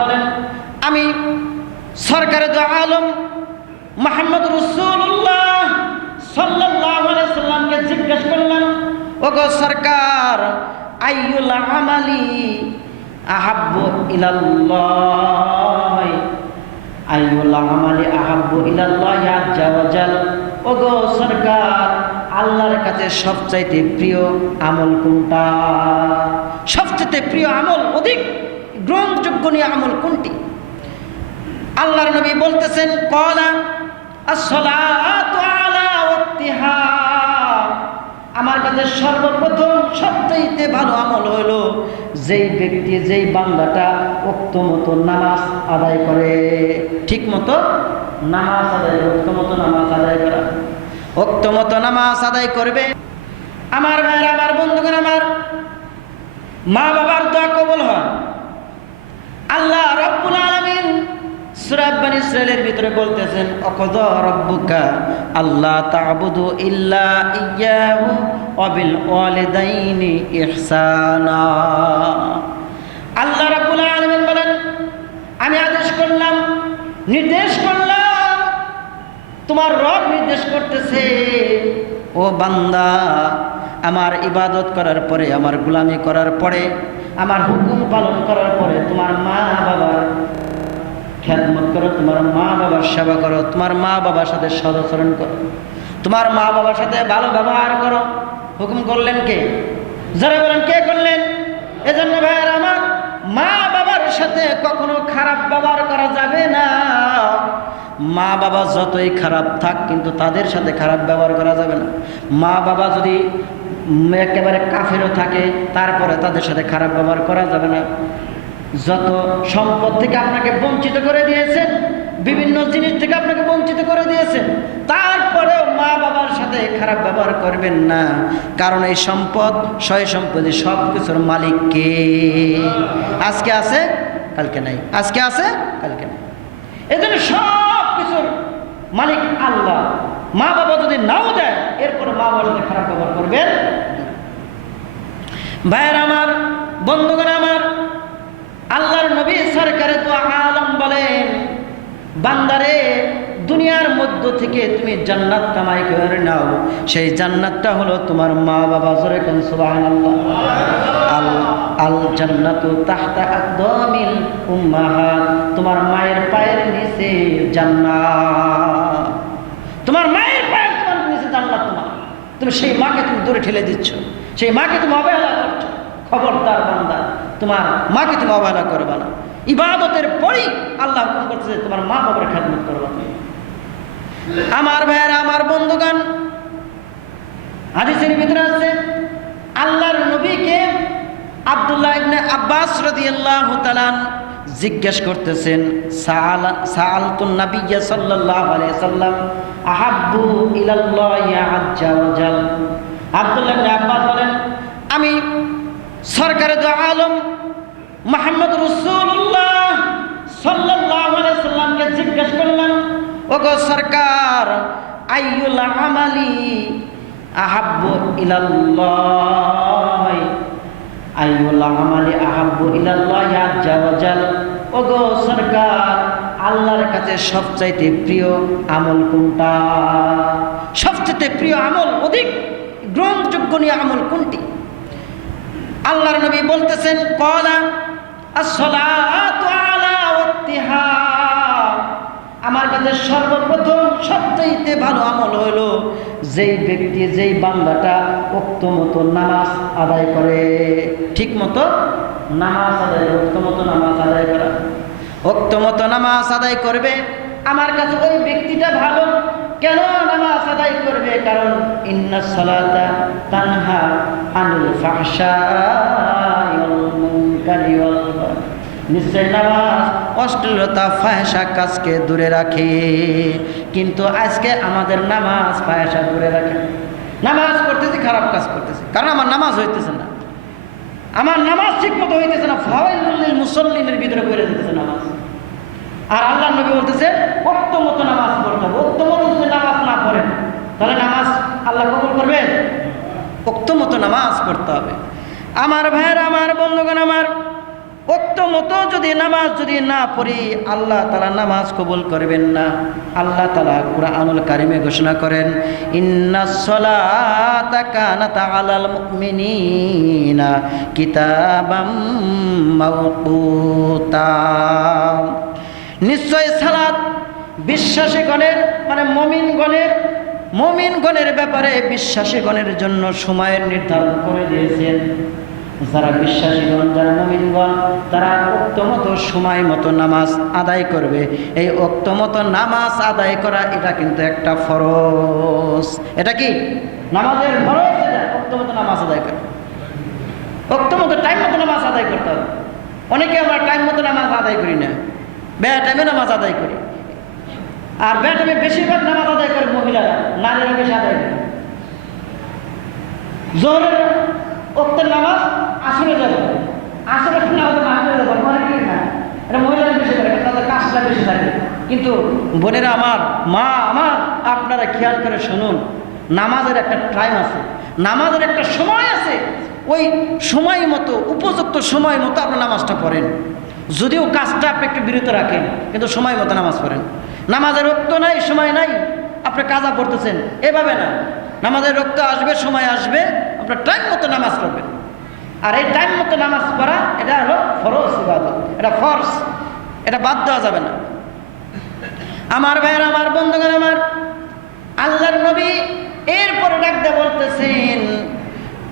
বলেন, আমি সরকারে আলম, মোহাম্মদ রসুল্লাহ সাল্লামকে জিজ্ঞেস করলাম, ওগো সরকার আমালি ওগো সরকার, আল্লাহর কাছে সবচাইতে প্রিয় আমল কোনটা? সবচাইতে প্রিয় আমল অধিক। গ্রহণযোগ্য নিয়ে আমল কোনটি? আল্লাহর নবী বলতেছেন আমার কাছে সর্বপ্রথম, সবচাইতে ভালো আমল হলো যেই ব্যক্তি, যেই বান্দাটা উক্ত মতো নামাজ আদায় করে। ঠিক মতো নামাজ আদায় উক্ত মতো নামাজ আদায় করা। উক্ত মতো নামাজ আদায় করবে। আমার ভাইয়ের, আমার বন্ধুগণ, আমার মা বাবার দোয়া কবল হয় আল্লাহ রব্বুল আলামিন ভিতরে বলতেছেন, অকদ আল্লাহ তা'বুদু ইল্লা ইয়াহু ওয়া বিল ওয়ালিদাইনি ইহসানা। আল্লাহ আলামিন বলেন, আমি আদেশ করলাম, নির্দেশ করলাম, তোমার রব নির্দেশ করতেছে, ও বান্দা, আমার ইবাদত করার পরে, আমার গুলামি করার পরে আমার হুকুম পালন করার পরে তোমার মা বাবার খেদমত করো, তোমার মা বাবার সেবা করো, তোমার মা বাবার সাথে সদাচরণ করো, তোমার মা বাবার সাথে ভালো ব্যবহার করো। হুকুম করলেন কে? যারা বলেন, কে করলেন? এজন্য ভাইয়ের আমার মা বাবার সাথে কখনো খারাপ ব্যবহার করা যাবে না। মা বাবা যতই খারাপ থাক, কিন্তু তাদের সাথে খারাপ ব্যবহার করা যাবে না। মা বাবা যদি একেবারে কাফেরও থাকে, তারপরে তাদের সাথে খারাপ ব্যবহার করা যাবে না। যত সম্পদ থেকে আপনাকে বঞ্চিত করে দিয়েছেন, বিভিন্ন জিনিস থেকে আপনাকে বঞ্চিত করে দিয়েছেন, তারপরেও মা বাবার সাথে খারাপ ব্যবহার করবেন না। কারণ এই সম্পদ, সয় সম্পদে সব কিছুর মালিক কে? আজকে আছে, কালকে নাই। আজকে আছে, কালকে নাই। এজন্য সব কিছুর মালিক আল্লাহ। মা বাবা যদি নাও দেয়, এরপরে মা বাবার সাথে খারাপ ব্যবহার করবেন? ভাইয়ের আমার, বন্ধুগণ আমার, আল্লাহর নবী সরকারে তো আলম বলেন, বান্দারে, দুনিয়ার মধ্য থেকে তুমি জান্নাত কামাই করে নাও। সেই জান্নাতটা হলো তোমার মা বাবা, জোরে কোন সুবহানাল্লাহ। আল আল জান্নাতু তাহতা আকদামিল উম্মাহাত, তোমার মায়ের পায়ের নিচে জান্নাত। তোমার মায়ের পায়ের তোমার নিচে জান্নাত তোমার। তুমি সেই মাকে তুমি দূরে ঠেলে দিচ্ছ। সেই মাকে তুমি অবহেলা করছ। খবরদার বান্দা, তোমার মাকে তুমি অবহেলা করবে না। ইবাদতের পরেই আল্লাহ হুকুম করতেছে তোমার মা বাবার খেদমত করবা আমার ভাইয়েরা, আমার বন্ধুগান হাদিসের ভিতরে আছে, আল্লাহর নবীকে আব্দুল্লাহ ইবনে আব্বাস রাদিয়াল্লাহু তাআলা জিজ্ঞেস করতেছেন সাআল সাআলতুন নাবিয়্যা সাল্লাল্লাহু আলাইহি সাল্লাম আহাব্বু ইলাল্লাহি আব্দুল্লাহ আব্বাস বলেন, আমি সরকারে দু আলম মোহাম্মদ রসুল্লাহ আলাইহি সাল্লামকে জিজ্ঞেস করলাম, ওগো সরকার, আইয়ুল আমালি আহাব্বু ইলাল্লাহ? আইয়ুল আমালি আহাব্বু ইলাল্লাহ আজ্জা ওয়া জাল। ওগো সরকার আল্লাহর কাছে সবচাইতে প্রিয় আমল কোনটা? সবচাইতে প্রিয় আমল, অধিক গ্রহণযোগ্য নিয়ে আমল কোনটি? আল্লাহর নবী বলতেছেন, কলা আমার কাছে সর্বপ্রথম, সবচাইতে ভালো আমল হলো যেই ব্যক্তি, যেই বান্দাটা উক্ত মতো নামাজ আদায় করে। ঠিক মতো নামাজ আদায় উক্ত মতো নামাজ আদায় করা। মতো নামাজ আদায় করবে? আমার কাছে ওই ব্যক্তিটা ভালো। কেন নামাজ আদায় করবে? কারণ ইন্না সালাতা তানহা আনিল। নিশ্চয় নামাজ অশ্লীলতা কাজকে দূরে রাখে। কিন্তু আজকে আমাদের নামাজ রাখে। নামাজ খারাপ কাজ কারণ আমার নামাজ হইতেছে না। আমার নামাজ ঠিক মতো হইতেছে না। মুসল্লিনের ভিতরে করে দিতেছে আর আল্লাহ নবী বলতেছে অক্ত মতো নামাজ পড়তে হবে অক্ত মতো যদি নামাজ না পড়েন, তাহলে নামাজ আল্লাহ কবুল করবেন অক্ত মতো নামাজ পড়তে হবে। আমার ভাইয়ের, আমার বন্ধুগণ, আমার অক্ত মতো যদি নামাজ যদি না পড়ি, আল্লাহ তালা নামাজ কবুল করবেন না। আল্লাহ তালা কুরআনুল কারিমে ঘোষণা করেন, ইন্না কিতাবাম নিশ্চয় সালাত বিশ্বাসী গণের মানে মমিন গণের মমিন গণের ব্যাপারে বিশ্বাসী গণের জন্য সময়ের নির্ধারণ করে দিয়েছেন। যারা বিশ্বাসীগণ, যারা মমিনগণ, তারা অক্তমত সময় মতো নামাজ আদায় করবে। এই অক্তমত নামাজ আদায় করা, এটা কিন্তু একটা ফরজ। এটা কি? নামাজের ফরজ অক্তমত নামাজ আদায় করে। অক্তমত টাইম মতো নামাজ আদায় করতে হবে। অনেকে আমরা টাইম মতো নামাজ আদায় করি না। ব্যয় টাইমে নামাজ আদায় করি। আর ব্যয় টাইমে বেশিরভাগ নামাজ আদায় করে মহিলারা, নারীরা বেশি আদায় করে। জোহরের অক্তের নামাজ আসলে যাবে আসলে শুনে এটা মহিলারা কাজটা কিন্তু বোনেরা আমার, মা আমার, আপনারা খেয়াল করে শুনুন, নামাজের একটা টাইম আছে। নামাজের একটা সময় আছে। ওই সময় মতো, উপযুক্ত সময় মতো আপনার নামাজটা পড়েন। যদিও কাজটা আপনি একটু বিরত রাখেন, কিন্তু সময় মতো নামাজ পড়েন। নামাজের রক্ত নাই, সময় নাই, আপনি কাজা পড়তেছেন এভাবে না। নামাজের রক্ত আসবে, সময় আসবে, আপনার টাইম মতো নামাজ পড়বেন। আর এই টাইম মতো নামাজ পড়া, এটা হলো ইবাদত, এটা ফরজ, এটা বাদ দেওয়া যাবে না। আমার ভাইয়ের, আমার বন্ধুগণ, আমার আল্লাহর নবী এরপরে ডাকতে বলতেছেন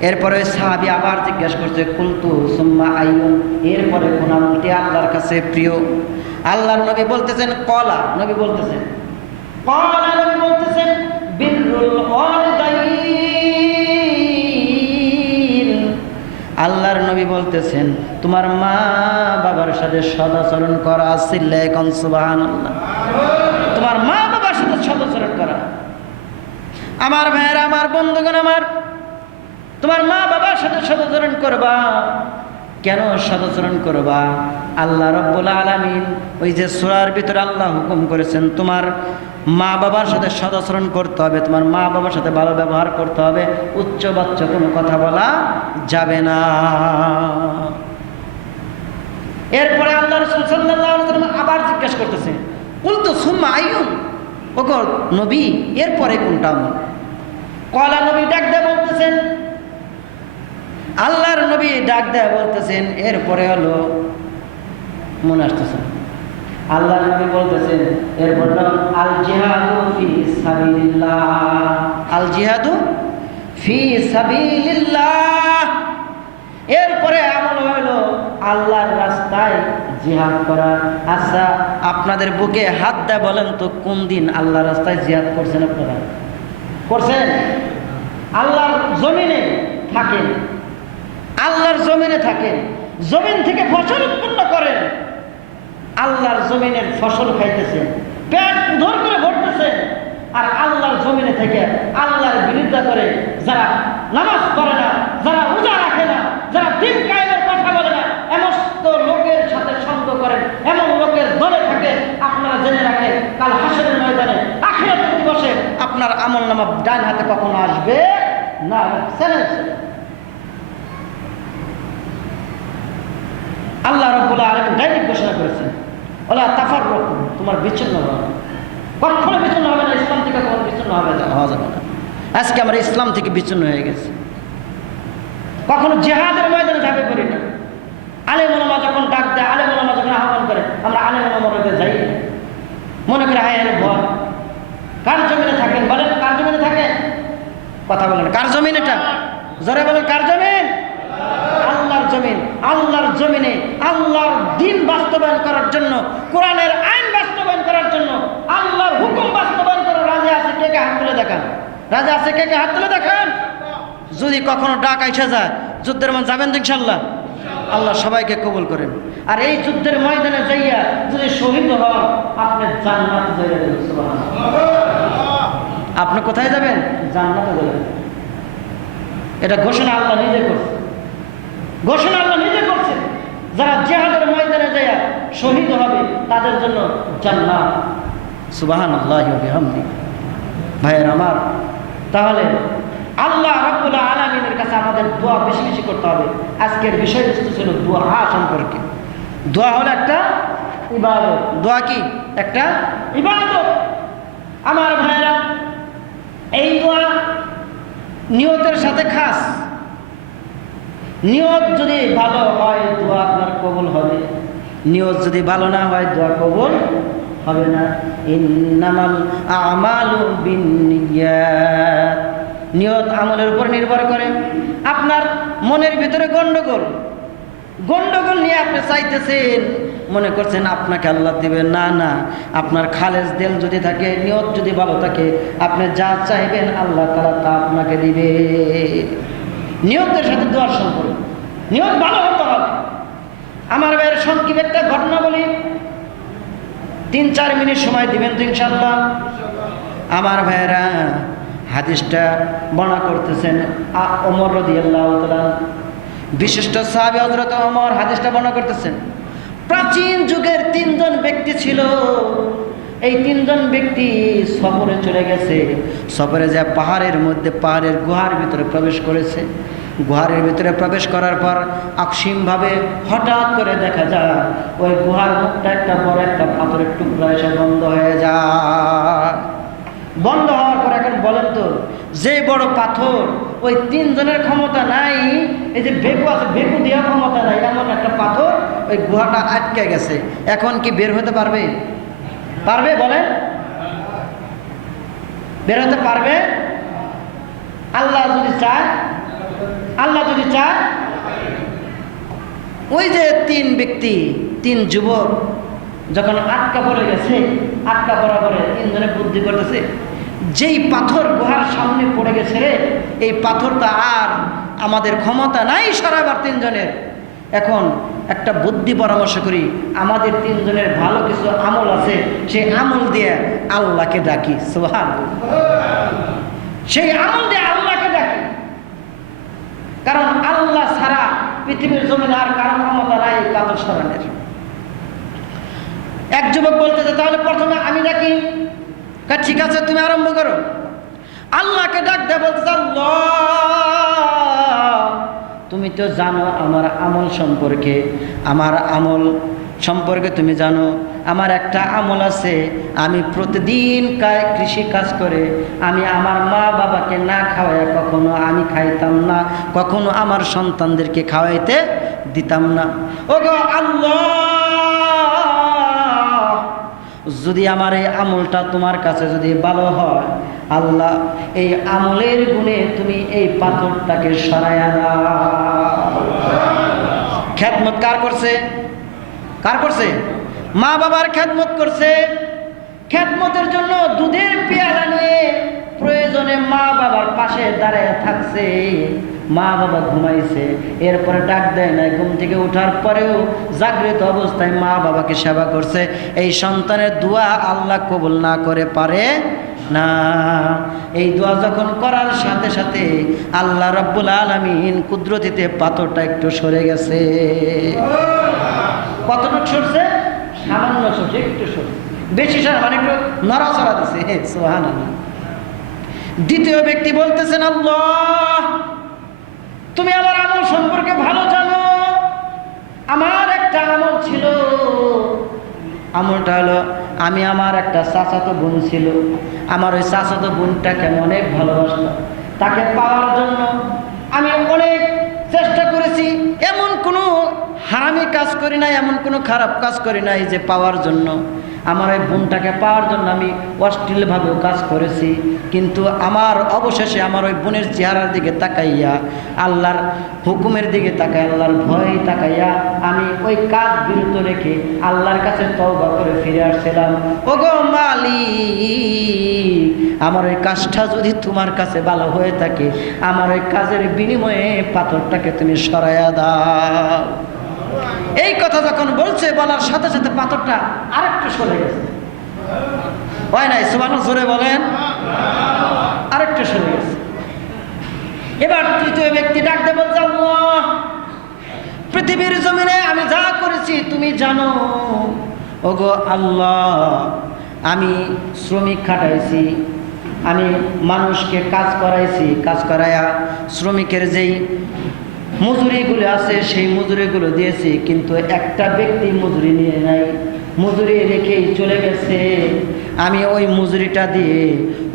এরপরে সাহাবি আবার জিজ্ঞেস করছে, কুলতু সুম্মা আইয়ুন? এরপরে কোন আমলটি আল্লাহর কাছে প্রিয়? আল্লাহর নবী বলতেছেন, কলা। নবী বলতেছেন, কলা। নবী বলতেছেন আল্লাহর নবী বলতেছেন, তোমার মা বাবার সাথে সদাচরণ করা কন সুবহানাল্লাহ। তোমার মা বাবার সাথে সদাচরণ করা। আমার ভাইয়েরা আমার বন্ধুগণ আমার তোমার মা বাবার সাথে সদাচরণ করবা। কেন সদাচরণ করবা? আল্লাহ রব্বুল আলামিন ওই যে সুরার ভিতরে আল্লাহ হুকুম করেছেন, তোমার মা বাবার সাথে সদাচরণ করতে হবে, তোমার মা বাবার সাথে ভালো ব্যবহার করতে হবে, উচ্চ বাচ্চ কোনো কথা বলা যাবে না। এরপরে আল্লাহ আবার জিজ্ঞেস করতেছে বলতো সুম্মা আইয়ুন? ওগো নবী, এরপরে কোনটা আমল কলা নবী ডাক দেয় বলতেছেন আল্লাহর নবী ডাক দেয় বলতেছেন, এরপরে হলো মনে আসতেছে। আল্লাহর নবী বলতেছেন, এরপর আল জিহাদু ফি সাবিলিল্লাহ। আল জিহাদু ফি সাবিলিল্লাহ। এরপরে আমল হইল আল্লাহর রাস্তায় জিহাদ করা। আচ্ছা আপনাদের বুকে হাত দেয় বলেন তো, কোন দিন আল্লাহর রাস্তায় জিহাদ করছেন আপনারা? করছেন? আল্লাহর জমিনে থাকেন। আল্লাহর জমিনে থাকেন, জমিন থেকে ফসল উৎপন্ন করেন। আল্লাহর জমিনের ফসল খাইতেছেন, পেট উধর করে ভরতেছেন। আর আল্লাহর জমিনে থেকে আল্লাহর বিরুদ্ধে করে যারা নামাজ পড়ে না, যারা রোজা রাখে না, যারা দিন কায়েমের কথা বলে না, এমস্ত লোকের সাথে সঙ্গ করেন, এমন লোকের দলে থাকে, আপনারা জেনে রাখেন, কাল হাসরের ময়দানে আখিরাত দিবসে আপনার আমল নামা ডান হাতে কখনো আসবে না চ্যালেঞ্জ আল্লাহ রব্বুল আলম ডাইরেক্ট ঘোষণা করেছেন ওলা তাফার রকম তোমার বিচ্ছিন্ন হবে। কখনো বিচ্ছিন্ন হবে না ইসলাম থেকে কখনো বিচ্ছিন্ন হবে হওয়া যাবে না। আজকে আমরা ইসলাম থেকে বিচ্ছিন্ন হয়ে গেছি। কখনো জেহাদের ময়দানে ঝাঁপে করি না। আলে মোলামা যখন ডাক দেয় আলে মোলামা যখন আহ্বান করে আমরা আলে মধ্যে যাই মনে করে হায় হায় ভয়। কার জমিনে থাকেন বলেন? কার জমিনে থাকেন কথা বলেন কার জমিন এটা? জোরে বলেন কার জমিন? জমিন, আল্লাহর জমিনে আল্লাহর দিন বাস্তবায়ন করার জন্য, কোরআনের আইন বাস্তবায়ন করার জন্য আল্লাহর হুকুম বাস্তবায়ন করার রাজা আছে, কে কে হাত তুলে দেখান? রাজা আছে, কে কে হাত তুলে দেখান? যদি কখনো ডাক আইসা যায়, যুদ্ধের মন যাবেন ইনশাল্লাহ আল্লাহ সবাইকে কবুল করেন। আর এই যুদ্ধের ময়দানে যাইয়া যদি শহীদ হন, আপনি আপনি কোথায় যাবেন? যাবেন। এটা ঘোষণা আল্লাহ নিজে করছে। ঘোষণা আল্লাহ নিজে করছে যারা জেহাদের ময়দানে যায় শহীদ হবে, তাদের জন্য জান্নাত। সুবাহান আল্লাহ বিহামদি। ভাইয়ের আমার, তাহলে আল্লাহ রাব্বুল আলামিনের কাছে আমাদের দোয়া বেশি বেশি করতে হবে। আজকের বিষয়বস্তু ছিল দোয়া সম্পর্কে। দোয়া হলো একটা ইবাদত। দোয়া কি? একটা ইবাদত। আমার ভাইরা এই দোয়া নিয়তের সাথে খাস। নিয়ত যদি ভালো হয়, দোয়া আপনার কবল হবে। নিয়ত যদি ভালো না হয়, দোয়া কবল হবে না। ইন্নামাল আমালু বিন্নিয়াত। নিয়ত আমলের উপর নির্ভর করে। আপনার মনের ভিতরে গন্ডগোল। গন্ডগোল নিয়ে আপনি চাইতেছেন, মনে করছেন আপনাকে আল্লাহ দিবে। না না, আপনার খালেজ দেল যদি থাকে, নিয়ত যদি ভালো থাকে, আপনি যা চাইবেন আল্লাহ তালা তা আপনাকে দিবে। নিয়তের সাথে দোয়ার সম্পর্ক নিয়ত ভালো হতে হবে। আমার ভাইয়ের সংক্ষিপ্ত একটা ঘটনা বলি তিন, চার মিনিট সময় দিবেন তো ইনশাল্লাহ আমার ভাইয়েরা হাদিসটা বর্ণনা করতেছেন ওমর রদি আল্লাহ বিশিষ্ট সাহাবি হজরত ওমর হাদিসটা বর্ণনা করতেছেন, প্রাচীন যুগের তিনজন ব্যক্তি ছিল। এই তিনজন ব্যক্তি সফরে চলে গেছে। সফরে যা পাহাড়ের মধ্যে, পাহাড়ের গুহার ভিতরে প্রবেশ করেছে। গুহারের ভিতরে প্রবেশ করার পর আকসীমভাবে হঠাৎ করে দেখা যায়, ওই গুহার মুখটা একটা বড় একটা পাথরের টুকরা এসে বন্ধ হয়ে যায়। বন্ধ হওয়ার পর এখন বলেন তো, যে বড় পাথর, ওই তিনজনের ক্ষমতা নাই, এই যে বেকু আছে বেকু দেওয়ার ক্ষমতা নাই, এমন একটা পাথর ওই গুহাটা আটকে গেছে। এখন কি বের হতে পারবে? পারবে বলেন? বের হতে পারবে? আল্লাহ যদি চায়, আল্লাহ যদি চায়, ওই যে তিন ব্যক্তি, তিন যুবক, যখন আটকা পড়ে গেছে, আটকা পড়া পরে তিনজনে বুদ্ধি করতেছে, যেই পাথর গুহার সামনে পড়ে গেছে রে, এই পাথরটা আর আমাদের ক্ষমতা নাই সরাবার তিনজনের। এখন একটা বুদ্ধি পরামর্শ করি, আমাদের তিনজনের ভালো কিছু আমল আছে, সেই আমল দিয়ে আল্লাহকে ডাকি সুহান সেই আমল দিয়ে আল্লাহকে ডাকি। কারণ আল্লাহ ছাড়া পৃথিবীর জমিন আর কারও ক্ষমতা নাই এই সরানের এক যুবক বলতেছে তাহলে প্রথমে আমি ডাকি। ঠিক আছে, তুমি আরম্ভ করো। আল্লাহকে ডাক দে বলতেছে আল্লাহ তুমি তো জানো আমার আমল সম্পর্কে। আমার আমল সম্পর্কে তুমি জানো। আমার একটা আমল আছে, আমি প্রতিদিন কৃষি কাজ করে, আমি আমার মা বাবাকে না খাওয়াই কখনো আমি খাইতাম না, কখনো আমার সন্তানদেরকে খাওয়াইতে দিতাম না। ও গো যদি আমার এই আমলটা তোমার কাছে যদি ভালো হয় আল্লাহ, এই আমলের গুণে তুমি এই পাথরটাকে সরাইয়া দাও। খ্যাতমত কার করছে? কার করছে? মা বাবার খ্যাতমত করছে। খ্যাতমতের জন্য দুধের পেয়ালা নিয়ে প্রয়োজনে মা বাবার পাশে দাঁড়ায় থাকছে। মা বাবা ঘুমাইছে, এরপরে ডাক দেয় না ঘুম থেকে ওঠার পরেও জাগ্রত অবস্থায় মা বাবাকে সেবা করছে। এই সন্তানের দোয়া আল্লাহ কবুল না করে পারে। না। এই দোয়া যখন করার সাথে সাথে আল্লাহ রব্বুল আলমিন কুদরতিতে পাথরটা একটু সরে গেছে। কতটুকু সরছে? সামান্য সরছে একটু সরছে। বেশি সার মানে একটু নড়াচড়া দিছে। সোহান দ্বিতীয় ব্যক্তি বলতেছেন, আল্লাহ, তুমি আমার আমল সম্পর্কে ভালো জানো। আমার একটা আমল ছিল। আমলটা হলো, আমি আমার একটা চাচাতো বোন ছিল। আমার ওই চাচাতো বোনটাকে আমি অনেক ভালোবাসতাম। তাকে পাওয়ার জন্য আমি অনেক চেষ্টা করেছি। এমন কোনো হারামি কাজ করি নাই, এমন কোনো খারাপ কাজ করি নাই যে পাওয়ার জন্য। আমার ওই বোনটাকে পাওয়ার জন্য আমি অশ্লীলভাবেও কাজ করেছি। কিন্তু আমার অবশেষে আমার ওই বোনের চেহারার দিকে তাকাইয়া, আল্লাহর হুকুমের দিকে তাকাই আল্লাহর ভয় তাকাইয়া আমি ওই কাজ বিরত রেখে আল্লাহর কাছে তওবা করে ফিরে আসছিলাম। ও গো মালিক, আমার ওই কাজটা যদি তোমার কাছে ভালো হয়ে থাকে, আমার ওই কাজের বিনিময়ে পাথরটাকে তুমি সরাইয়া দাও। এই কথা যখন বলছে, বলার সাথে সাথে পাথরটা আরেকটু সরে গেছে। হয় নাই? সুবান জোরে বলেন। আরেকটু সরে গেছে। এবার তৃতীয় ব্যক্তি ডাকতে বলছে পৃথিবীর জমিনে আমি যা করেছি, তুমি জানো। ওগো আল্লাহ, আমি শ্রমিক খাটাইছি, আমি মানুষকে কাজ করাইছি। কাজ করাইয়া শ্রমিকের যেই মজুরিগুলো আছে, সেই মজুরিগুলো দিয়েছি, কিন্তু একটা ব্যক্তি মজুরি নিয়ে নাই। মজুরি রেখেই চলে গেছে। আমি ওই মজুরিটা দিয়ে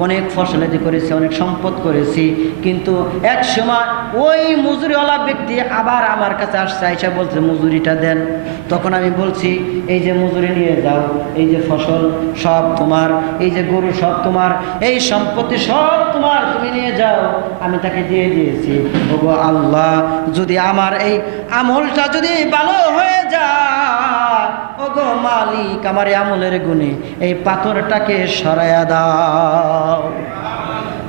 অনেক ফসলাদি করেছি, অনেক সম্পদ করেছি, কিন্তু এক সময় ওই মজুরিওয়ালা ব্যক্তি আবার আমার কাছে আসছে, আইসা বলছে মজুরিটা দেন। তখন আমি বলছি, এই যে মজুরি নিয়ে যাও, এই যে ফসল সব তোমার, এই যে গরু সব তোমার, এই সম্পত্তি সব তোমার তুমি নিয়ে যাও। আমি তাকে দিয়ে দিয়েছি। ওগো আল্লাহ, যদি আমার এই আমলটা যদি ভালো হয়ে যায়, ওগো মালিক আমার আমলের গুণে এই পাথরটাকে সরাইয়া দাও।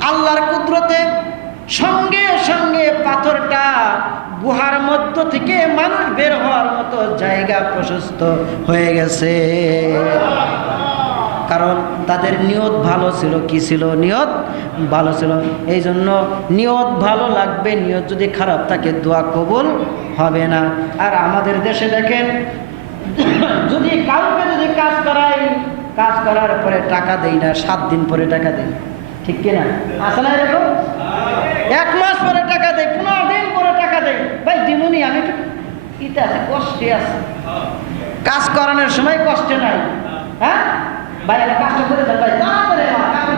আল্লাহর কুদরতে সঙ্গে সঙ্গে পাথরটা গুহার মধ্য থেকে মানুষ বের হওয়ার মতো জায়গা প্রশস্ত হয়ে গেছে। কারণ তাদের নিয়ত ভালো ছিল, কি ছিল? নিয়ত ভালো ছিল। এই জন্য নিয়ত ভালো লাগবে, নিয়ত যদি খারাপ থাকে, দোয়া কবুল হবে না। আর আমাদের দেশে দেখেন, যদি কাউকে যদি কাজ করাই, কাজ করার পরে টাকা দেই না, সাত দিন পরে টাকা দেই। ঠিক কিনা? আসে না এরকম? এক মাস পরে টাকা দেয় পনেরো দিন পরে টাকা দেয় ভাই, দিমুনি, আমি ইতে আছে, কষ্টে আছে। কাজ করানোর সময় কষ্ট নাই। হ্যাঁ? কাজটা করে দেন ভাই। তাড়াতাড়ি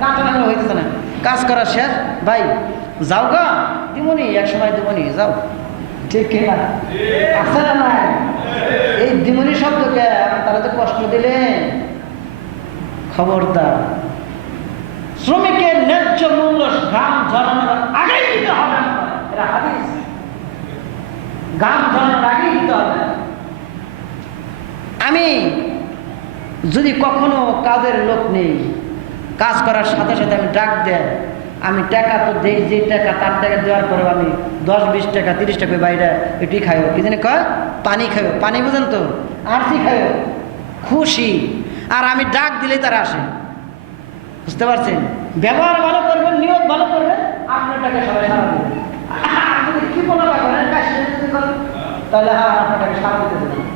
কাজটা না হইতেছে না। কাজ করা শেষ। ভাই যাও গা। দিমুনি এক সময় দিমুনি যাও। ঠিক কিনা আছে না নাই এই দিমুনি শব্দকে তারা তো কষ্ট দিলেন। খবরদার। শ্রমিকের ন্যায্য মূল্য ঘাম ঝরানোর আগেই দিতে হবে। এটা হাদিস। ঘাম ঝরানোর আগেই দিতে হবে। আমি যদি কখনো কাজের লোক নেই, কাজ করার সাথে সাথে আমি ডাক দেয়, আমি টাকা তো দেই, যে টাকা তার টাকা দেওয়ার পরেও আমি দশ, বিশ টাকা, তিরিশ টাকা বাইরে এটি খাইও। কি জানি কয়? পানি খাইও। পানি বুঝেন তো? আরসি খাইও। খুশি। আর আমি ডাক দিলে তারা আসে। বুঝতে পারছেন? ব্যবহার ভালো করবেন নিয়োগ ভালো করবেন, আপনার টাকা সবাই সারা দেবেন আর করেন তাহলে হ্যাঁ আপনার টাকা সারা দিতে দেবেন